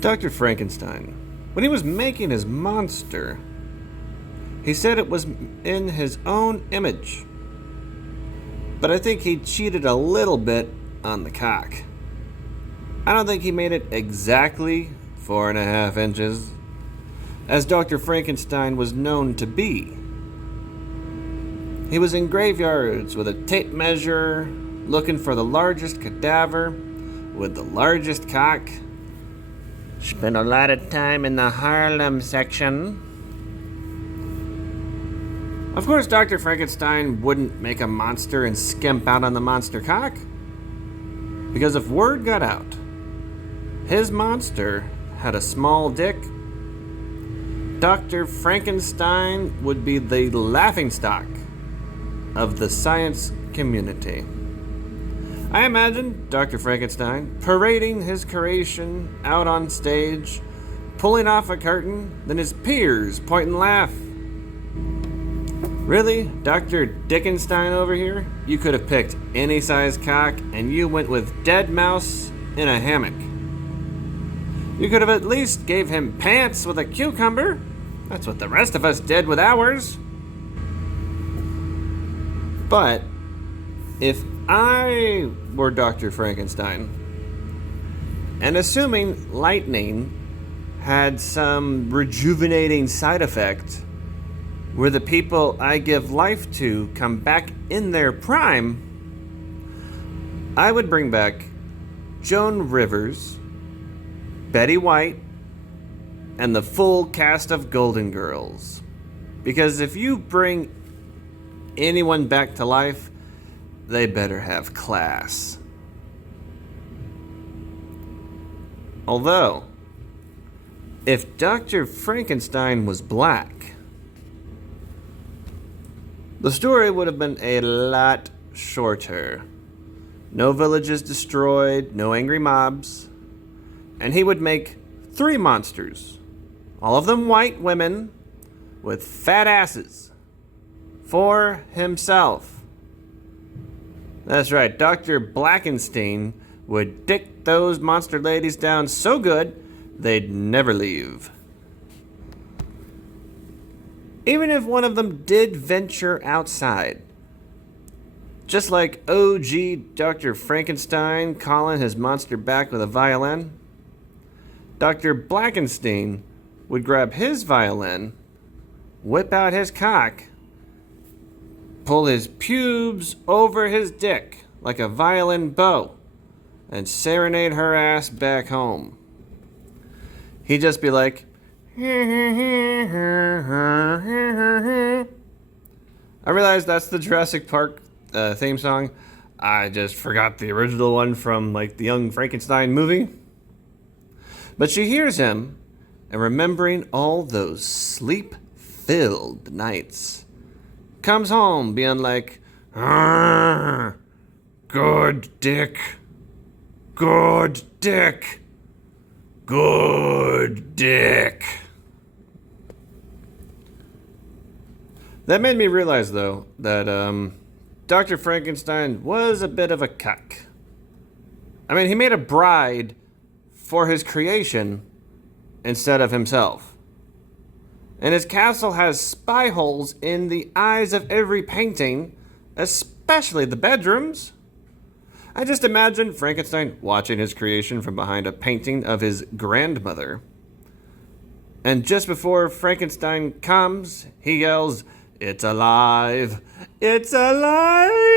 Dr. Frankenstein, when he was making his monster, he said it was in his own image. But I think he cheated a little bit on the cock. I don't think he made it exactly 4.5 inches, as Dr. Frankenstein was known to be. He was in graveyards with a tape measure, looking for the largest cadaver with the largest cock. Spent a lot of time in the Harlem section. Of course, Dr. Frankenstein wouldn't make a monster and skimp out on the monster cock. Because if word got out, his monster had a small dick, Dr. Frankenstein would be the laughingstock of the science community. I imagine Dr. Frankenstein parading his creation out on stage, pulling off a curtain, then his peers point and laugh. Really, Dr. Dickenstein over here? You could have picked any size cock and you went with dead mouse in a hammock. You could have at least gave him pants with a cucumber. That's what the rest of us did with ours. But if I were Dr. Frankenstein, and assuming lightning had some rejuvenating side effect where the people I give life to come back in their prime, I would bring back Joan Rivers, Betty White, and the full cast of Golden Girls. Because if you bring anyone back to life, they better have class. Although, if Dr. Frankenstein was black, the story would have been a lot shorter. No villages destroyed, no angry mobs, and he would make 3 monsters, all of them white women with fat asses, for himself. That's right, Dr. Blackenstein would dick those monster ladies down so good they'd never leave. Even if one of them did venture outside, just like OG Dr. Frankenstein calling his monster back with a violin, Dr. Blackenstein would grab his violin, whip out his cock, pull his pubes over his dick like a violin bow, and serenade her ass back home. He'd just be like, I realize that's the Jurassic Park theme song. I just forgot the original one from like the Young Frankenstein movie. But she hears him, and remembering all those sleep-filled nights, comes home being like, good dick, good dick, good dick. That made me realize, though, that Dr. Frankenstein was a bit of a cuck. I mean, he made a bride for his creation instead of himself. And his castle has spy holes in the eyes of every painting, especially the bedrooms. I just imagine Frankenstein watching his creation from behind a painting of his grandmother. And just before Frankenstein comes, he yells, "It's alive! It's alive!"